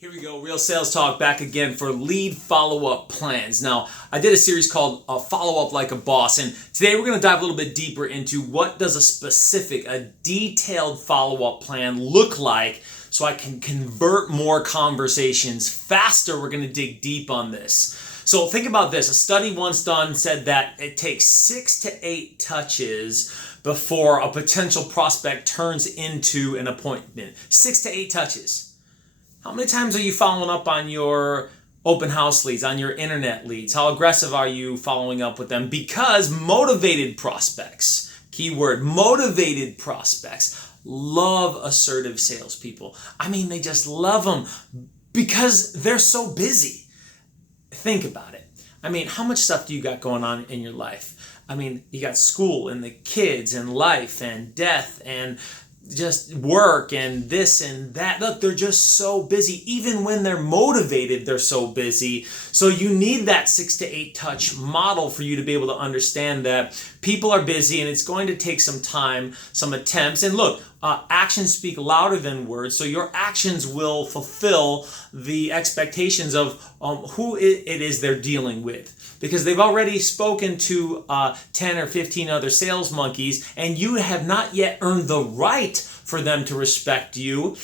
Here we go, Real Sales Talk back again for lead follow-up plans. Now, I did a series called Follow Up Like a Boss, and today we're going to dive a little bit deeper into what does a detailed follow-up plan look like so I can convert more conversations faster. We're going to dig deep on this. So think about this. A study once done said that it takes 6 to 8 touches before a potential prospect turns into an appointment. 6 to 8 touches. How many times are you following up on your open house leads, on your internet leads? How aggressive are you following up with them? Because motivated prospects, keyword, motivated prospects, love assertive salespeople. I mean, they just love them because they're so busy. Think about it. I mean, how much stuff do you got going on in your life? I mean, you got school and the kids and life and death and just work and this and that. Look, they're just so busy. Even when they're motivated, they're so busy. So you need that 6 to 8 touch model for you to be able to understand that people are busy and it's going to take some time, some attempts. And look, actions speak louder than words. So your actions will fulfill the expectations of who it is they're dealing with. Because they've already spoken to 10 or 15 other sales monkeys, and you have not yet earned the right for them to respect you.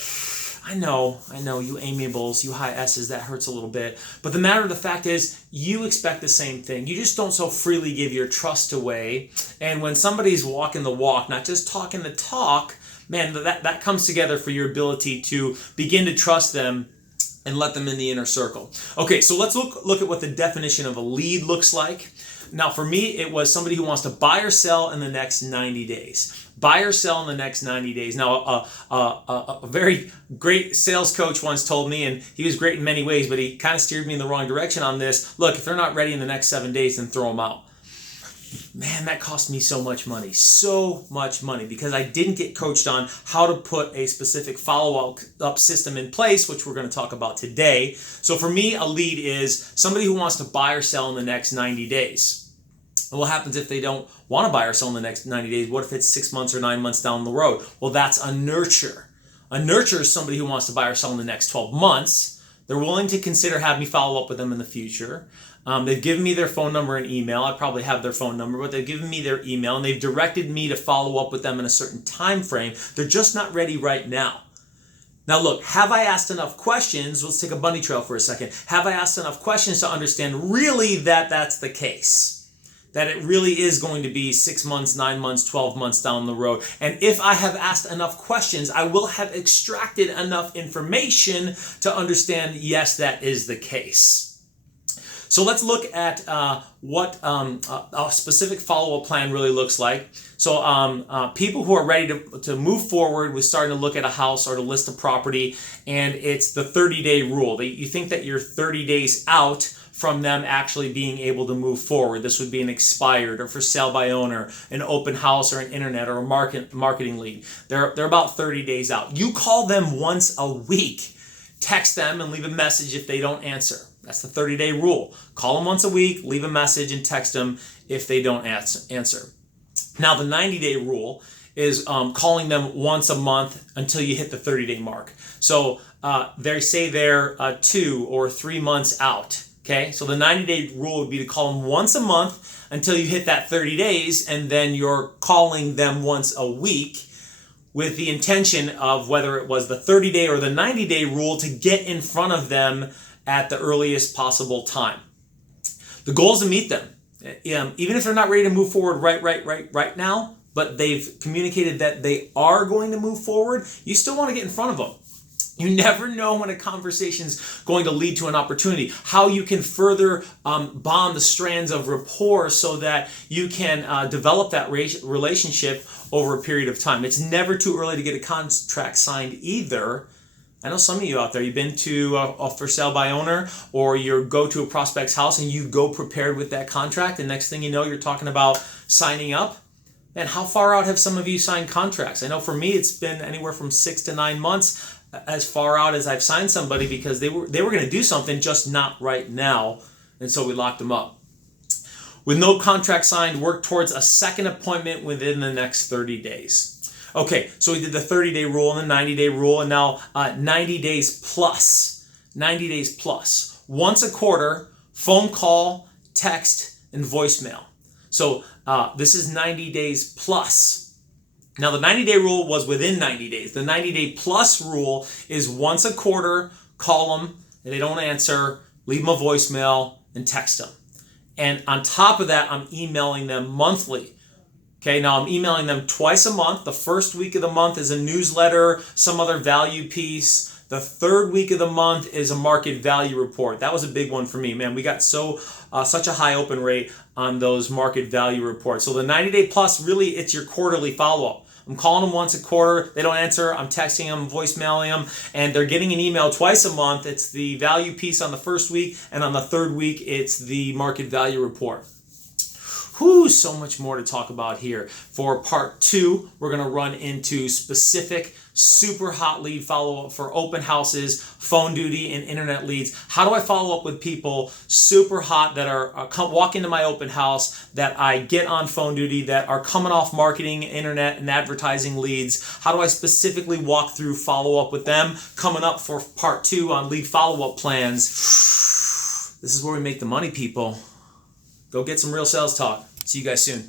I know, you amiables, you high S's, that hurts a little bit. But the matter of the fact is, you expect the same thing. You just don't so freely give your trust away. And when somebody's walking the walk, not just talking the talk, man, that comes together for your ability to begin to trust them and let them in the inner circle. Okay, so let's look at what the definition of a lead looks like. Now, for me, it was somebody who wants to buy or sell in the next 90 days. Buy or sell in the next 90 days. Now, a very great sales coach once told me, and he was great in many ways, but he kind of steered me in the wrong direction on this. Look, if they're not ready in the next 7 days, then throw them out. Man, that cost me so much money, because I didn't get coached on how to put a specific follow-up system in place, which we're going to talk about today. So for me, a lead is somebody who wants to buy or sell in the next 90 days. And what happens if they don't want to buy or sell in the next 90 days? What if it's 6 months or 9 months down the road? Well, that's a nurture. A nurture is somebody who wants to buy or sell in the next 12 months. They're willing to consider having me follow up with them in the future. They've given me their phone number and email. I probably have their phone number, but they've given me their email and they've directed me to follow up with them in a certain time frame. They're just not ready right now. Now look, have I asked enough questions? Let's take a bunny trail for a second. Have I asked enough questions to understand really that that's the case? That it really is going to be 6 months, 9 months, 12 months down the road. And if I have asked enough questions, I will have extracted enough information to understand, yes, that is the case. So let's look at what a specific follow-up plan really looks like. So people who are ready to move forward with starting to look at a house or to list a property, and it's the 30-day rule. You think that you're 30 days out from them actually being able to move forward. This would be an expired or for sale by owner, an open house or an internet or a marketing lead. They're about 30 days out. You call them once a week. Text them and leave a message if they don't answer. That's the 30-day rule. Call them once a week, leave a message, and text them if they don't answer. Now, the 90-day rule is calling them once a month until you hit the 30-day mark. So they say they're 2 or 3 months out. Okay, so the 90-day rule would be to call them once a month until you hit that 30 days, and then you're calling them once a week with the intention of whether it was the 30-day or the 90-day rule to get in front of them at the earliest possible time. The goal is to meet them. Even if they're not ready to move forward right now, but they've communicated that they are going to move forward, you still want to get in front of them. You never know when a conversation's going to lead to an opportunity, how you can further bond the strands of rapport so that you can develop that relationship over a period of time. It's never too early to get a contract signed either. I know some of you out there, you've been to a for sale by owner, or you go to a prospect's house and you go prepared with that contract, and next thing you know, you're talking about signing up. And how far out have some of you signed contracts? I know for me, it's been anywhere from 6 to 9 months as far out as I've signed somebody because they were going to do something, just not right now. And so we locked them up. With no contract signed, work towards a second appointment within the next 30 days. Okay, so we did the 30-day rule and the 90-day rule, and now 90 days plus. 90 days plus. Once a quarter, phone call, text, and voicemail. So this is 90 days plus. Now the 90-day rule was within 90 days. The 90-day plus rule is once a quarter, call them, and they don't answer, leave them a voicemail, and text them. And on top of that, I'm emailing them monthly. Okay, now I'm emailing them twice a month. The first week of the month is a newsletter, some other value piece. The third week of the month is a market value report. That was a big one for me, man. We got such a high open rate on those market value reports. So the 90-day plus, really, it's your quarterly follow-up. I'm calling them once a quarter. They don't answer. I'm texting them, voicemailing them, and they're getting an email twice a month. It's the value piece on the first week, and on the third week, it's the market value report. Whew, so much more to talk about here. For part 2, we're going to run into specific, super hot lead follow-up for open houses, phone duty, and internet leads. How do I follow up with people super hot that are walk into my open house, that I get on phone duty, that are coming off marketing, internet, and advertising leads? How do I specifically walk through follow-up with them? Coming up for part 2 on lead follow-up plans. This is where we make the money, people. Go get some real sales talk. See you guys soon.